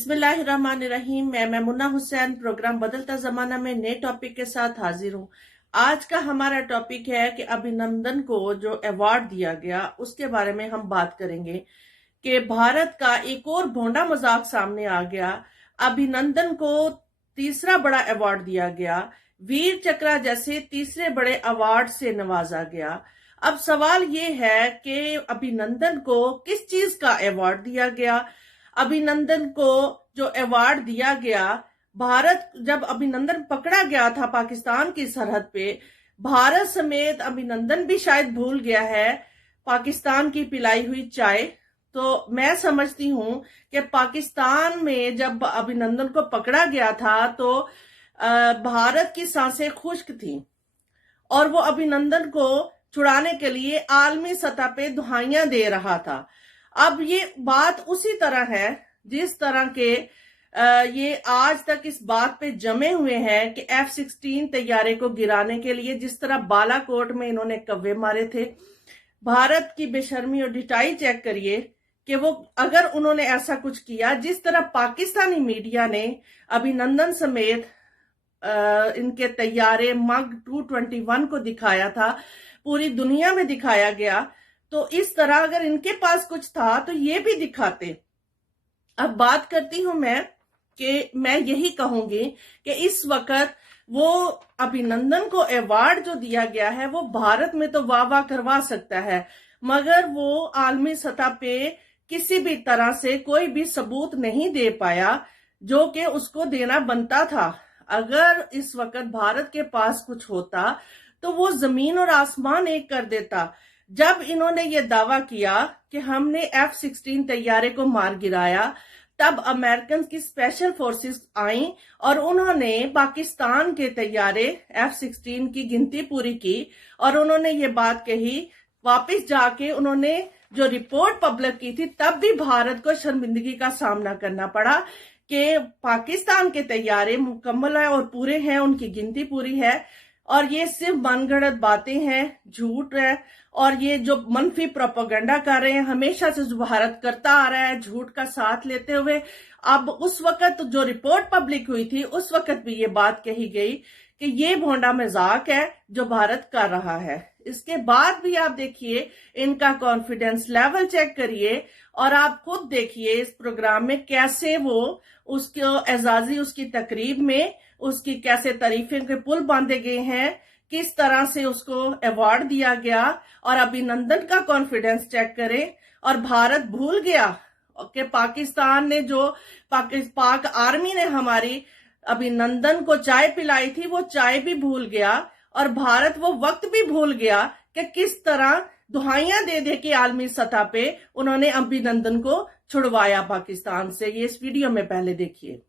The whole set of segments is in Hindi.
बिस्मिल्लाहिर्रहमानिर्रहीम। मैं मुन्ना हुसैन प्रोग्राम बदलता जमाना में नए टॉपिक के साथ हाजिर हूँ। आज का हमारा टॉपिक है कि अभिनंदन को जो अवार्ड दिया गया उसके बारे में हम बात करेंगे कि भारत का एक और भोंडा मजाक सामने आ गया। अभिनंदन को तीसरा बड़ा अवार्ड दिया गया, वीर चक्र जैसे तीसरे बड़े अवार्ड से नवाजा गया। अब सवाल ये है कि अभिनंदन को किस चीज का अवार्ड दिया गया। अभिनंदन को जो अवार्ड दिया गया, भारत जब अभिनंदन पकड़ा गया था पाकिस्तान की सरहद पे, भारत समेत अभिनंदन भी शायद भूल गया है पाकिस्तान की पिलाई हुई चाय। तो मैं समझती हूं कि पाकिस्तान में जब अभिनंदन को पकड़ा गया था तो भारत की सांसें खुश्क थी और वो अभिनंदन को छुड़ाने के लिए आलमी सतह पे दुहाइयां दे रहा था। अब ये बात उसी तरह है जिस तरह के ये आज तक इस बात पे जमे हुए हैं कि F-16 तैयारे को गिराने के लिए जिस तरह बालाकोट में इन्होंने कव्वे मारे थे। भारत की बेशर्मी और डिटाई चेक करिए कि वो अगर उन्होंने ऐसा कुछ किया, जिस तरह पाकिस्तानी मीडिया ने अभिनंदन समेत इनके तैयारे मग 221 को दिखाया था, पूरी दुनिया में दिखाया गया, तो इस तरह अगर इनके पास कुछ था तो ये भी दिखाते। अब बात करती हूं मैं यही कहूंगी कि इस वक्त वो अभिनंदन को अवार्ड जो दिया गया है वो भारत में तो वाह वाह करवा सकता है, मगर वो आलमी सतह पे किसी भी तरह से कोई भी सबूत नहीं दे पाया जो कि उसको देना बनता था। अगर इस वक्त भारत के पास कुछ होता तो वो जमीन और आसमान एक कर देता। जब इन्होंने ये दावा किया कि हमने F-16 तैयारे को मार गिराया, तब अमेरिकन की स्पेशल फोर्सेस आई और उन्होंने पाकिस्तान के तैयारे F-16 की गिनती पूरी की और उन्होंने ये बात कही। वापस जाके उन्होंने जो रिपोर्ट पब्लिक की थी, तब भी भारत को शर्मिंदगी का सामना करना पड़ा कि पाकिस्तान के तैयारे मुकम्मल है और पूरे हैं, उनकी गिनती पूरी है और ये सिर्फ मनगढ़ंत बातें हैं, झूठ है। और ये जो मनफी प्रोपेगेंडा कर रहे हैं हमेशा से जो भारत करता आ रहा है झूठ का साथ लेते हुए, अब उस वक्त जो रिपोर्ट पब्लिक हुई थी उस वक्त भी ये बात कही गई कि ये भोंडा मजाक है जो भारत कर रहा है। इसके बाद भी आप देखिए इनका कॉन्फिडेंस लेवल चेक करिए और आप खुद देखिए इस प्रोग्राम में कैसे वो उसको एजाजी उसकी तकरीब में उसकी कैसे तारीफें के पुल बांधे गए हैं, किस तरह से उसको अवार्ड दिया गया। और अभिनंदन का कॉन्फिडेंस चेक करें। और भारत भूल गया कि पाकिस्तान ने जो पाक आर्मी ने हमारी अभिनंदन को चाय पिलाई थी, वो चाय भी भूल गया और भारत वो वक्त भी भूल गया कि किस तरह दुहाइयां दे दे के आलमी सतह पे उन्होंने अभिनंदन को छुड़वाया पाकिस्तान से। ये इस वीडियो में पहले देखिए।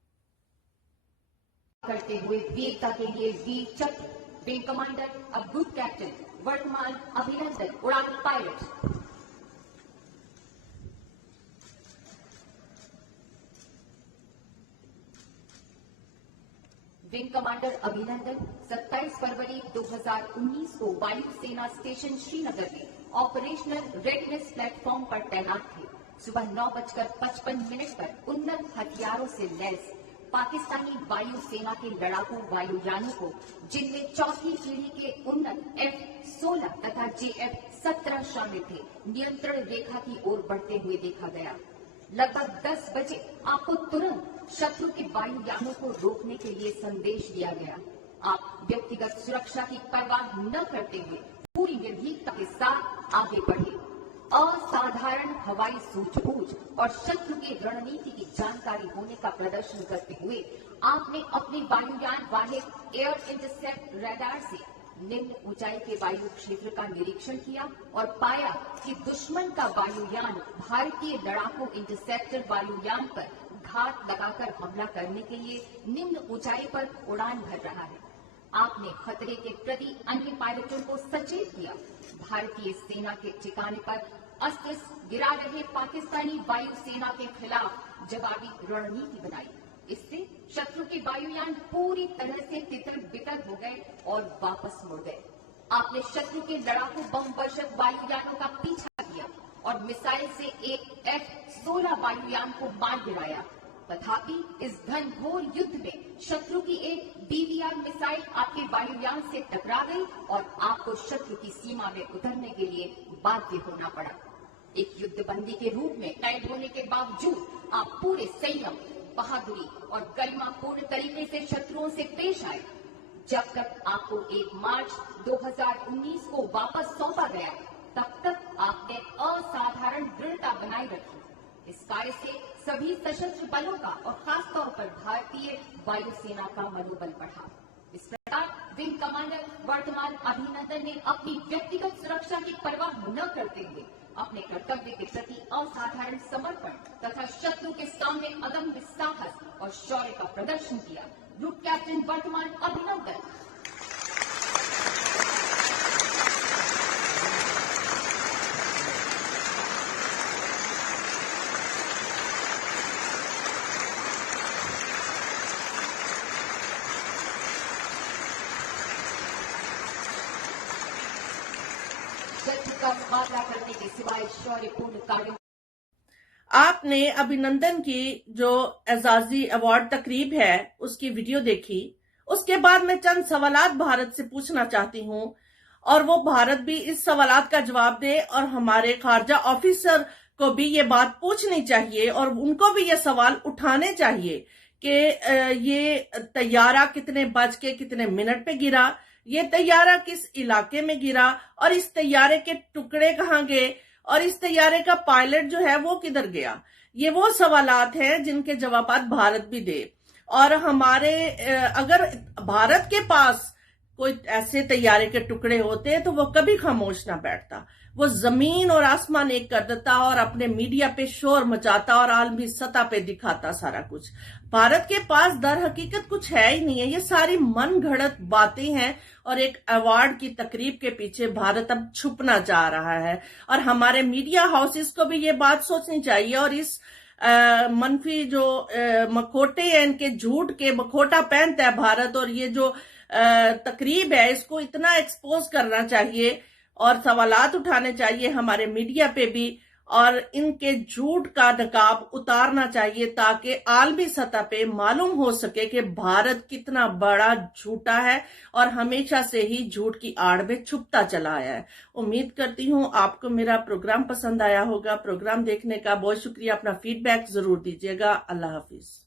करते हुए वीरता के लिए वीर चक्र, विंग कमांडर अब ग्रुप कैप्टन वर्तमान अभिनंदन उड़ान पायलट। विंग कमांडर अभिनंदन 27 फरवरी 2019 को वायुसेना स्टेशन श्रीनगर में ऑपरेशनल रेडनेस प्लेटफॉर्म पर तैनात थे। सुबह 9:55 पर उन्नत हथियारों से लैस पाकिस्तानी वायुसेना के लड़ाकू वायुयानों को, जिनमें चौथी पीढ़ी के उन्नत F-16 तथा JF-17 शामिल थे, नियंत्रण रेखा की ओर बढ़ते हुए देखा गया। लगभग 10 बजे आपको तुरंत शत्रु के वायुयानों को रोकने के लिए संदेश दिया गया। आप व्यक्तिगत सुरक्षा की परवाह न करते हुए पूरी निर्भीकता के साथ आगे बढ़े। असाधारण हवाई सूझबूझ और शत्रु की रणनीति की जानकारी होने का प्रदर्शन करते हुए आपने अपने वायुयान वाले एयर इंटरसेप्ट रडार से निम्न ऊंचाई के वायु क्षेत्र का निरीक्षण किया और पाया कि दुश्मन का वायुयान भारतीय लड़ाकू इंटरसेप्टर वायुयान पर घात लगाकर हमला करने के लिए निम्न ऊंचाई पर उड़ान भर रहा है। आपने खतरे के प्रति अन्य पायलटों को सचेत किया। भारतीय सेना के ठिकाने पर अस्त्र गिरा रहे पाकिस्तानी वायुसेना के खिलाफ जवाबी रणनीति बनाई। इससे शत्रु के वायुयान पूरी तरह से तितर बितर हो गए और वापस मुड़ गए। आपने शत्रु के लड़ाकू बम वर्षक वायुयानों का पीछा किया और मिसाइल से एक F-16 वायुयान को मार गिराया। तथापि इस घनघोर युद्ध में शत्रु की एक DVR मिसाइल आपके वायुयान से टकरा गई और आपको शत्रु की सीमा में उतरने के लिए बाध्य होना पड़ा। एक युद्धबंदी के रूप में कैद होने के बावजूद आप पूरे संयम, बहादुरी और गरिमापूर्ण तरीके से शत्रुओं से पेश आए। जब तक आपको 1 मार्च 2019 को वापस सौंपा गया, तब तक आपने असाधारण दृढ़ता बनाए रखी। इस कार्य से सभी सशस्त्र बलों का और खासतौर पर भारतीय वायुसेना का मनोबल बढ़ा। इस प्रकार विंग कमांडर वर्तमान अभिनंदन ने अपनी व्यक्तिगत सुरक्षा की परवाह न करते हुए अपने कर्तव्य के प्रति असाधारण समर्पण तथा शत्रु के सामने अदम्य साहस और शौर्य का प्रदर्शन किया। ग्रुप कैप्टन वर्तमान अभिनंदन। शत्रु का मुकाबला करने के सिवाय शौर्यपूर्ण कार्यों। आपने अभिनंदन की जो एजाजी अवार्ड तकरीब है उसकी वीडियो देखी। उसके बाद मैं चंद सवालात भारत से पूछना चाहती हूं और वो भारत भी इस सवालात का जवाब दे और हमारे खारजा ऑफिसर को भी ये बात पूछनी चाहिए और उनको भी ये सवाल उठाने चाहिए कि ये तैयारा कितने बज के कितने मिनट पे गिरा, ये तैयारा किस इलाके में गिरा और इस तैयारे के टुकड़े कहाँ गए और इस तैयारे का पायलट जो है वो किधर गया। ये वो सवालात हैं जिनके जवाब भारत भी दे। और हमारे अगर भारत के पास कोई ऐसे तैयारे के टुकड़े होते तो वो कभी खामोश ना बैठता, वो जमीन और आसमान एक कर देता और अपने मीडिया पे शोर मचाता और आलमी सतह पे दिखाता सारा कुछ। भारत के पास दर हकीकत कुछ है ही नहीं है, ये सारी मन घड़त बातें हैं और एक अवार्ड की तकरीब के पीछे भारत अब छुपना चाह रहा है। और हमारे मीडिया हाउसेस को भी ये बात सोचनी चाहिए और इस मनफी जो मखोटे हैं, इनके झूठ के मखोटा पहनता है भारत और ये जो तकरीब है इसको इतना एक्सपोज करना चाहिए और सवालात उठाने चाहिए हमारे मीडिया पे भी और इनके झूठ का नकाब उतारना चाहिए ताकि आलमी सतह पे मालूम हो सके कि भारत कितना बड़ा झूठा है और हमेशा से ही झूठ की आड़ में छुपता चला आया है। उम्मीद करती हूँ आपको मेरा प्रोग्राम पसंद आया होगा। प्रोग्राम देखने का बहुत शुक्रिया। अपना फीडबैक जरूर दीजिएगा। अल्लाह हाफिज।